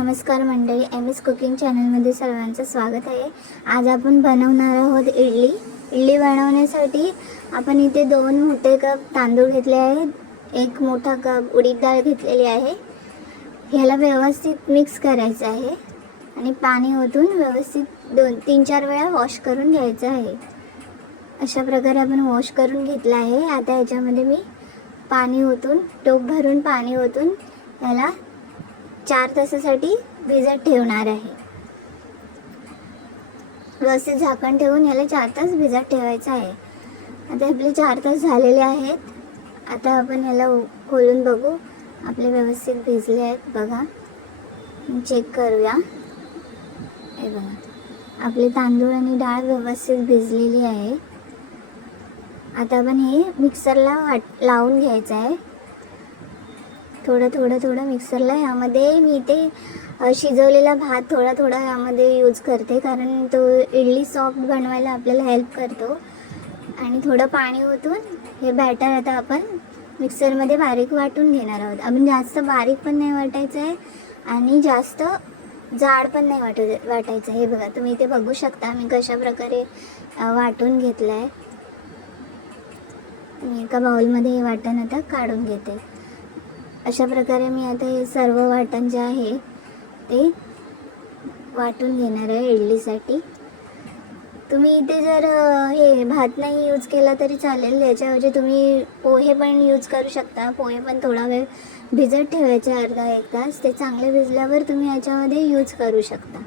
नमस्कार मंडळी, M S cooking चॅनलमध्ये सर्वांचं स्वागत आहे। आज आपण बनवणार आहोत इडली बनवण्यासाठी आपण इथे 2 मोठे कप तांदूळ घेतले आहेत, 1 मोठा कप उडीद डाळ घेतलेली आहे। ह्याला व्यवस्थित मिक्स करायचं आहे आणि पाणी ओतून व्यवस्थित 2-3-4 वेळा वॉश करून घ्यायचं आहे। अशा प्रकारे आपण वॉश करून घेतला आहे। आता याच्यामध्ये मी पाणी ओतून टोप भरून पाणी ओतून याला 4 तासासाठी भिजत ठेवणार आहे। व्यवस्थित झाकण ठेवून याला 4 तास भिजत ठेवायचं आहे। आता आपले 4 तास झालेले आहेत। आता आपण याला खोलून बघू, आपले व्यवस्थित भिजले आहेत बघा, चेक करूया। हे बघा, आपले तांदूळ आणि डाळ व्यवस्थित भिजलेली आहे। आता आपण हे मिक्सरला लावून घ्यायचं आहे। थोडं मिक्सरला। यामध्ये मी इथे शिजवलेला भात थोडा यामध्ये यूज करते, कारण तो इडली सॉफ्ट बनवायला आपल्याला हेल्प करतो। आणि थोडं पाणी ओतून हे बॅटर आता आपण मिक्सरमध्ये बारीक वाटून घेणार आहोत। आपण जास्त बारीक पण नाही वाटायचं आहे आणि जास्त जाड पण नाही वाटायचं। हे बघा, तुम्ही इथे बघू शकता मी कशा प्रकारे वाटून घेतलं आहे। मी एका बाउलमध्ये हे वाटण आता काढून घेते। अशा प्रकारे मी आता हे सर्व वाटण जे आहे ते वाटून घेणार आहे इडलीसाठी। तुम्ही इथे जर हे भात नाही यूज केला तरी चालेल, याच्याऐवजी तुम्ही पोहे पण यूज करू शकता। पोहे पण थोडा वेळ भिजत ठेवायचे, अर्धा-1 तास। ते चांगले भिजल्यावर तुम्ही याच्यामध्ये यूज करू शकता।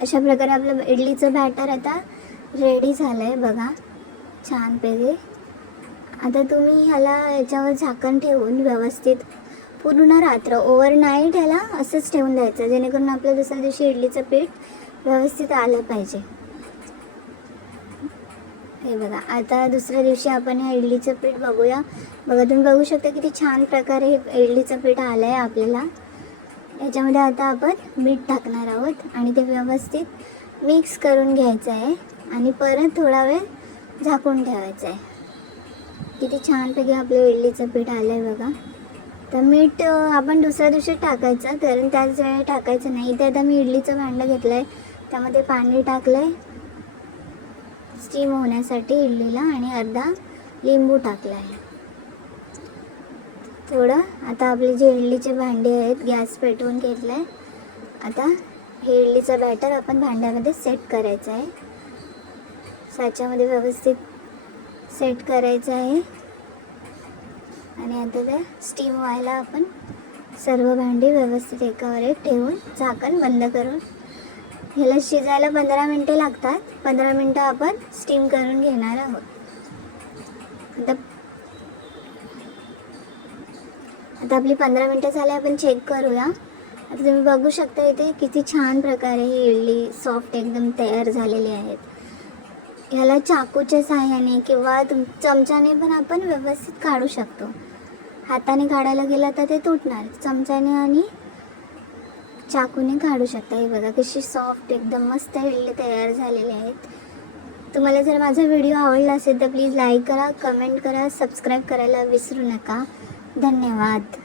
अशा प्रकारे आपलं इडलीचं बॅटर आता रेडी झालं आहे बघा, छानपैकी। आता तुम्ही ह्याला याच्यावर झाकण ठेवून व्यवस्थित पूर्ण रात्र ओव्हरनाईट ह्याला असंच ठेवून द्यायचं, जेणेकरून आपल्या दुसऱ्या दिवशी इडलीचं पीठ व्यवस्थित आलं पाहिजे। हे बघा, आता दुसऱ्या दिवशी आपण ह्या इडलीचं पीठ बघूया। बघा, तुम्ही बघू शकता किती छान प्रकारे हे इडलीचं पीठ आलं आहे आपल्याला। याच्यामध्ये आता आपण मीठ टाकणार आहोत आणि ते व्यवस्थित मिक्स करून घ्यायचं आहे आणि परत थोडा वेळ झाकून ठेवायचं आहे। किती छानपैकी आपलं इडलीचं पीठ आलं आहे बघा। तर मीठ आपण दुसऱ्या दिवशी टाकायचं, कारण त्याच वेळी टाकायचं नाही। इथे आता मी इडलीचं भांडं घेतलं आहे, त्यामध्ये पाणी टाकलं आहे स्टीम होण्यासाठी इडलीला आणि अर्धा लिंबू टाकला आहे थोडं। आता आपले जे इडलीचे भांडे आहेत गॅस पेटवून घेतलं आहे। आता हे इडलीचं बॅटर आपण भांड्यामध्ये सेट करायचं आहे, साच्यामध्ये व्यवस्थित सेट करायचं आहे। आणि आता त्या स्टीम व्हायला आपण सर्व भांडी व्यवस्थित एकावर एक ठेवून झाकण बंद करून ह्याला शिजायला 15 मिनटे लागतात। 15 मिनटं आपण स्टीम करून घेणार आहोत। आता आपली 15 मिनटं झाले, आपण चेक करूया। आता तुम्ही बघू शकता इथे किती छान प्रकारे ही इडली सॉफ्ट एकदम तयार झालेली आहेत। ह्याला चाकूच्या साहाय्याने किंवा चमच्याने पण आपण व्यवस्थित काढू शकतो। हाताने काढायला गेला तर ते तुटणार, चमच्याने आणि चाकूने काढू शकता। हे बघा कशी सॉफ्ट एकदम मस्त इडली तयार झालेली आहेत। तुम्हाला जर माझा व्हिडिओ आवडला असेल तर प्लीज लाईक करा, कमेंट करा, सबस्क्राईब करायला विसरू नका। धन्यवाद।